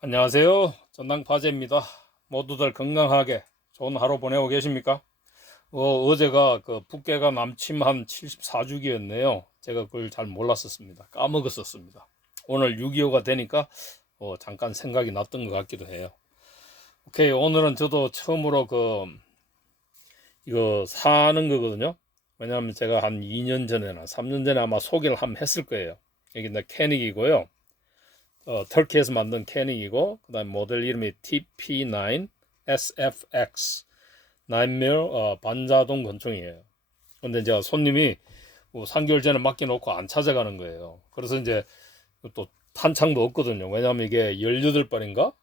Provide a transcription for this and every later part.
안녕하세요. 전당파제입니다. 모두들 건강하게 좋은 하루 보내고 계십니까? 어, 어제가 그 북괴가 남침한 74주기였네요. 제가 그걸 잘 몰랐었습니다. 까먹었었습니다. 오늘 6.25가 되니까 어, 잠깐 생각이 났던 것 같기도 해요. 오케이, 오늘은 저도 처음으로 그 이거 사는 거거든요. 왜냐하면 제가 한 2년 전에나 3년 전에 아마 소개를 한번 했을 거예요. 여기 나 캐닉이고요. 어, 터키에서 만든 캐닉이고 그다음 모델 이름이 TP9 SFX 9mm 어, 반자동 권총이에요. 근데 이제 손님이 뭐 3개월 전에 맡겨놓고 안 찾아가는 거예요. 그래서 이제 또 탄창도 없거든요. 왜냐하면 이게 18발인가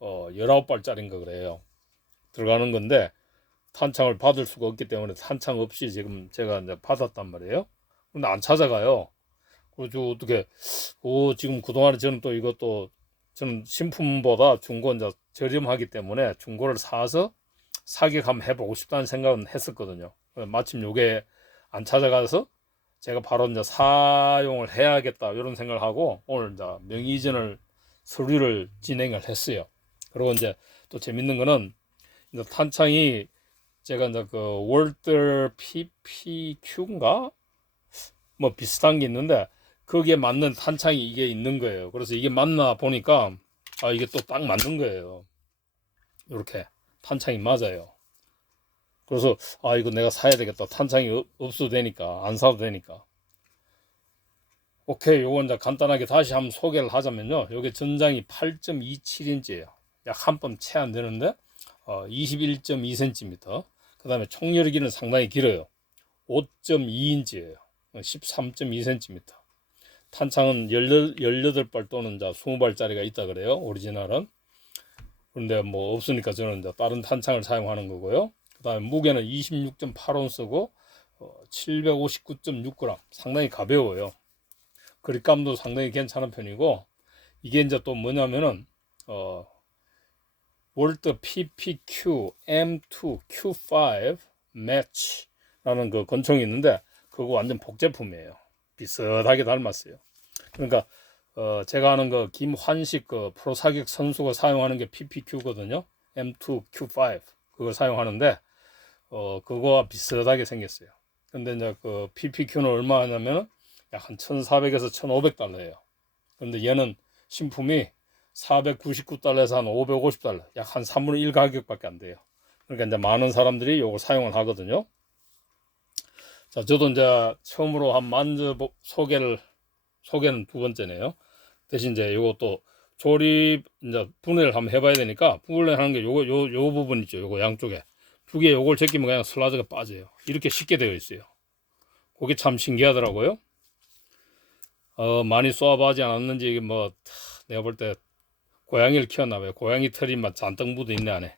어, 19발짜리인가 그래요. 들어가는 건데 탄창을 받을 수가 없기 때문에 탄창 없이 지금 제가 이제 받았단 말이에요. 근데 안 찾아가요. 그래서 어떻게 오 지금 그동안에 저는 또 이것도 저는 신품보다 중고 이제 저렴하기 때문에 중고를 사서 사격 한번 해보고 싶다는 생각은 했었거든요. 마침 요게 안 찾아가서 제가 바로 이제 사용을 해야겠다 이런 생각을 하고 오늘 이제 명의전을 서류를 진행을 했어요. 그리고 이제 또 재밌는 거는 이제 탄창이 제가 이제 그 월드 PPQ인가 뭐 비슷한 게 있는데 거기에 맞는 탄창이 이게 있는 거예요. 그래서 이게 맞나 보니까 아 이게 또 딱 맞는 거예요. 이렇게 탄창이 맞아요. 그래서 아 이거 내가 사야 되겠다. 탄창이 없, 없어도 되니까 안 사도 되니까. 오케이 요거 이제 간단하게 다시 한번 소개를 하자면요. 요게 전장이 8.27인치예요. 약 한 번 채 안 되는데 어, 21.2cm. 그 다음에 총열기는 상당히 길어요. 5.2인치예요. 13.2cm. 탄창은 18발 또는 20발짜리가 있다 그래요. 오리지널은. 그런데 뭐 없으니까 저는 이제 다른 탄창을 사용하는 거고요. 그 다음에 무게는 26.8온스고 759.6g. 상당히 가벼워요. 그립감도 상당히 괜찮은 편이고 이게 이제 또 뭐냐면은 어 월드 PPQ M2 Q5 매치라는 그 권총이 있는데 그거 완전 복제품이에요. 비슷하게 닮았어요. 그러니까 어 제가 아는 그 김환식 그 프로 사격 선수가 사용하는 게 PPQ거든요. M2 Q5 그걸 사용하는데 어 그거와 비슷하게 생겼어요. 근데 이제 그 PPQ는 얼마 하냐면 약 한 1,400에서 1,500달러예요. 근데 얘는 신품이 499달러에서 한 550달러, 약 한 3분의 1 가격밖에 안 돼요. 그러니까 이제 많은 사람들이 이걸 사용을 하거든요. 자, 저도 이제 처음으로 한 만져 소개를 소개는 두 번째네요. 대신 이제 이것도 조립 이제 분해를 한번 해봐야 되니까 분해하는 게 요거 요 요 부분 있죠. 요거 양쪽에 두 개 요걸 제끼면 그냥 슬라즈가 빠져요. 이렇게 쉽게 되어 있어요. 그게 참 신기하더라고요. 어 많이 쏘아봐지 않았는지 뭐 내가 볼 때 고양이를 키웠나 봐요. 고양이 털이 막 잔뜩 묻어 있네 안에.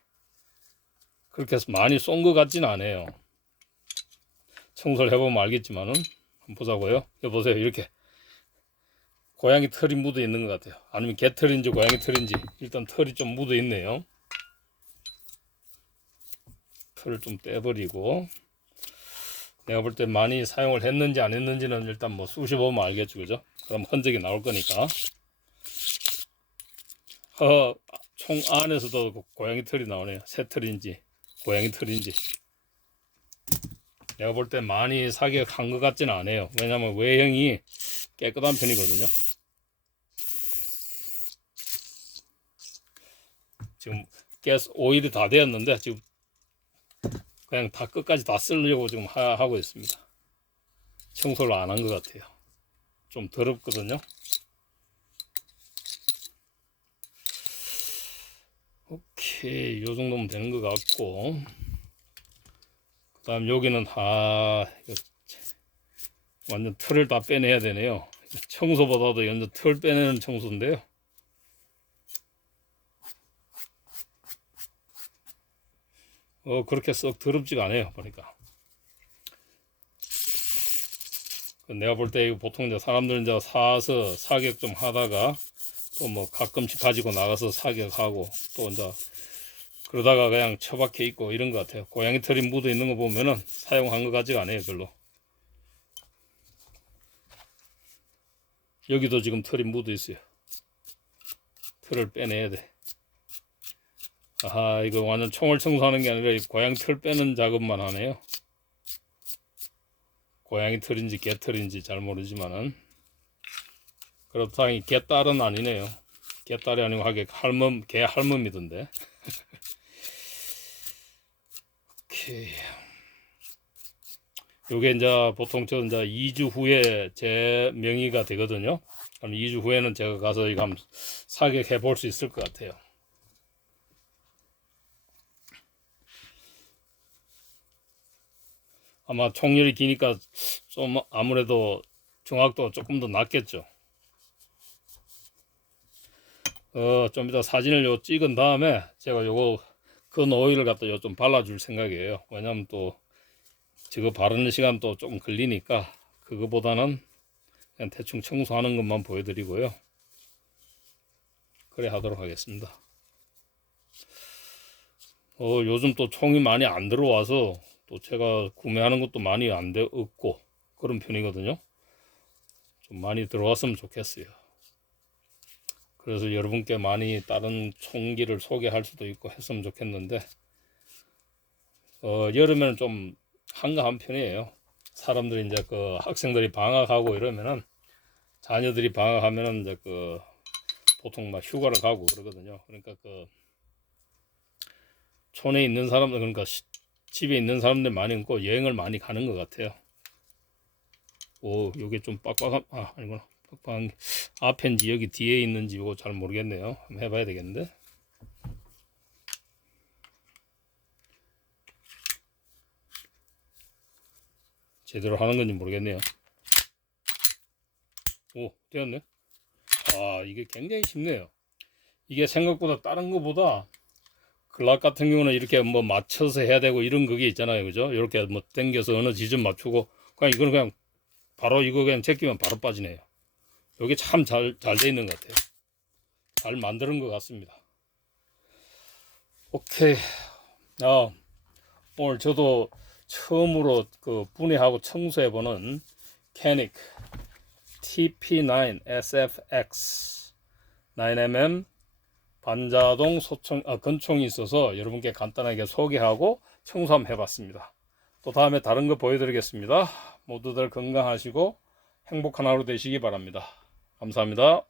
그렇게 해서 많이 쏜 것 같지는 않아요. 청소를 해보면 알겠지만은 한번 보자고요. 여기 보세요. 이렇게 고양이 털이 묻어 있는 것 같아요. 아니면 개 털인지 고양이 털인지 일단 털이 좀 묻어 있네요. 털을 좀 떼버리고 내가 볼 때 많이 사용을 했는지 안 했는지는 일단 뭐 쑤셔보면 알겠죠, 그죠? 그럼 흔적이 나올 거니까. 어, 총 안에서도 그 고양이 털이 나오네요. 새 털인지 고양이 털인지. 내가 볼 때 많이 사격한 것 같지는 않아요. 왜냐면 외형이 깨끗한 편이거든요. 지금 가스 오일이 다 되었는데 지금 그냥 다 끝까지 다 쓰려고 지금 하, 하고 있습니다. 청소를 안 한 것 같아요. 좀 더럽거든요. 오케이, 요 정도면 되는 것 같고. 그 다음 여기는 아 완전 털을 다 빼내야 되네요. 청소보다도 완전 털 빼내는 청소인데요. 어 그렇게 썩 더럽지가 않아요 보니까. 그 내가 볼 때 보통 이제 사람들 이제 사서 사격 좀 하다가 또 뭐 가끔씩 가지고 나가서 사격하고 또 이제 그러다가 그냥 처박혀 있고 이런 것 같아요. 고양이 털이 묻어 있는 거 보면은 사용한 것 같지가 않아요, 별로. 여기도 지금 털이 묻어 있어요. 털을 빼내야 돼. 아하, 이거 완전 총을 청소하는 게 아니라 이 고양이 털 빼는 작업만 하네요. 고양이 털인지 개 털인지 잘 모르지만은 그렇다니 개 딸은 아니네요. 개 딸이 아니고 하게 할멈 개 할멈이던데. 오케이. 요게 이제 보통 저 이제 2주 후에 제 명의가 되거든요. 그럼 2주 후에는 제가 가서 이거 한번 사격해 볼 수 있을 것 같아요. 아마 총열이 기니까 좀 아무래도 중학도 조금 더 낫겠죠. 어, 좀 이따 사진을 요 찍은 다음에 제가 요거 건 오일을 갖다 요좀 발라줄 생각이에요. 왜냐면 또 저거 바르는 시간 또좀 걸리니까 그거보다는 그냥 대충 청소하는 것만 보여드리고요. 그래 하도록 하겠습니다. 어, 요즘 또 총이 많이 안 들어와서 또 제가 구매하는 것도 많이 안 돼, 없고 그런 편이거든요. 좀 많이 들어왔으면 좋겠어요. 그래서 여러분께 많이 다른 총기를 소개할 수도 있고 했으면 좋겠는데 어, 여름에는 좀 한가한 편이에요. 사람들이 이제 그 학생들이 방학하고 이러면은 자녀들이 방학하면은 이제 그 보통 막 휴가를 가고 그러거든요. 그러니까 그 촌에 있는 사람들 그러니까 시- 집에 있는 사람들 많이 있고 여행을 많이 가는 것 같아요. 오, 요게 좀 빡빡한 아 아니구나 게 앞인지 여기 뒤에 있는지 이거 잘 모르겠네요. 한번 해봐야 되겠는데. 제대로 하는 건지 모르겠네요. 오, 되었네. 아, 이게 굉장히 쉽네요. 이게 생각보다 다른 것보다 글락 같은 경우는 이렇게 뭐 맞춰서 해야 되고 이런 그게 있잖아요. 그죠? 이렇게 뭐 당겨서 어느 지점 맞추고 그냥 이거는 그냥 바로 이거 그냥 제끼면 바로 빠지네요. 여기 참 잘 잘 돼 있는 것 같아요. 잘 만드는 것 같습니다. 오케이. 아, 오늘 저도 처음으로 그 분해하고 청소해보는 캐닉 TP9 SFX 9mm 반자동 소총 아, 건총이 있어서 여러분께 간단하게 소개하고 청소 한번 해봤습니다. 또 다음에 다른 거 보여드리겠습니다. 모두들 건강하시고 행복한 하루 되시기 바랍니다. 감사합니다.